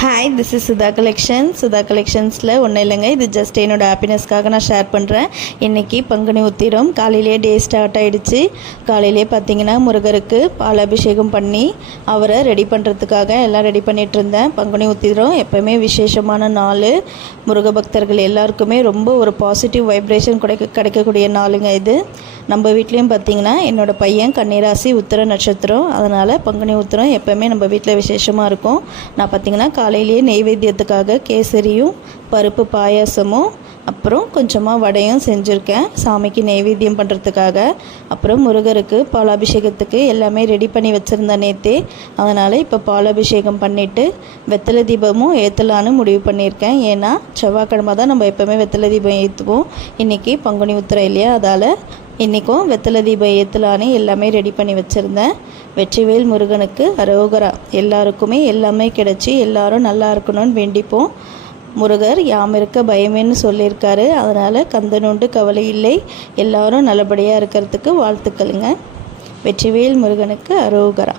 Hi, this is Sudha கலெக்ஷன்ஸில் ஒன்றும் இல்லைங்க. இது ஜஸ்ட் என்னோடய ஹாப்பினஸ்க்காக நான் ஷேர் பண்ணுறேன். இன்றைக்கி பங்குனி உத்திரம் காலையிலே டே ஸ்டார்ட் ஆகிடுச்சு. காலையிலே பார்த்திங்கன்னா முருகருக்கு பால் அபிஷேகம் பண்ணி அவரை ரெடி பண்ணுறதுக்காக எல்லாம் ரெடி பண்ணிகிட்டு இருந்தேன். பங்குனி உத்திரம் எப்போவுமே விசேஷமான நாள். முருக பக்தர்கள் எல்லாருக்குமே ரொம்ப ஒரு பாசிட்டிவ் வைப்ரேஷன் கிடைக்கக்கூடிய நாளுங்க இது. நம்ம வீட்லேயும் பார்த்திங்கன்னா என்னோடய பையன் கன்னிராசி உத்திர நட்சத்திரம். அதனால் பங்குனி உத்திரம் எப்போவுமே நம்ம வீட்டில் விசேஷமாக இருக்கும். நான் பார்த்திங்கன்னா காலையிலேயே நெய்வேத்தியத்துக்காக கேசரியும் பருப்பு பாயாசமும் அப்புறம் கொஞ்சமாக வடையும் செஞ்சுருக்கேன் சாமிக்கு நெய்வேத்தியம் பண்ணுறதுக்காக. அப்புறம் முருகருக்கு பாலாபிஷேகத்துக்கு எல்லாமே ரெடி பண்ணி வச்சுருந்தேன் நேற்றே. அதனால் இப்போ பாலாபிஷேகம் பண்ணிவிட்டு வெத்தலை தீபமும் ஏற்றலான்னு முடிவு பண்ணியிருக்கேன். ஏன்னா செவ்வாய்க்கிழமை தான் நம்ம எப்போவுமே வெத்தலை தீபம் ஏற்றுவோம். இன்றைக்கி பங்குனி உத்திரம் இல்லையா, அதால் இன்றைக்கும் வெத்தலை தீபம் ஏற்றலான்னு எல்லாமே ரெடி பண்ணி வச்சுருந்தேன். வெற்றிவேல் முருகனுக்கு அரோகரா. எல்லாருக்குமே எல்லாமே கிடச்சி எல்லாரும் நல்லா இருக்கணும்னு வேண்டிப்போம். முருகர் யாம் இருக்க பயமேன்னு சொல்லியிருக்காரு. அதனால் கந்தனுண்டு கவலை இல்லை, எல்லாரும் நல்லபடியாக இருக்கிறதுக்கு வாழ்த்துக்களுங்க. வெற்றிவேல் முருகனுக்கு அரோகரா.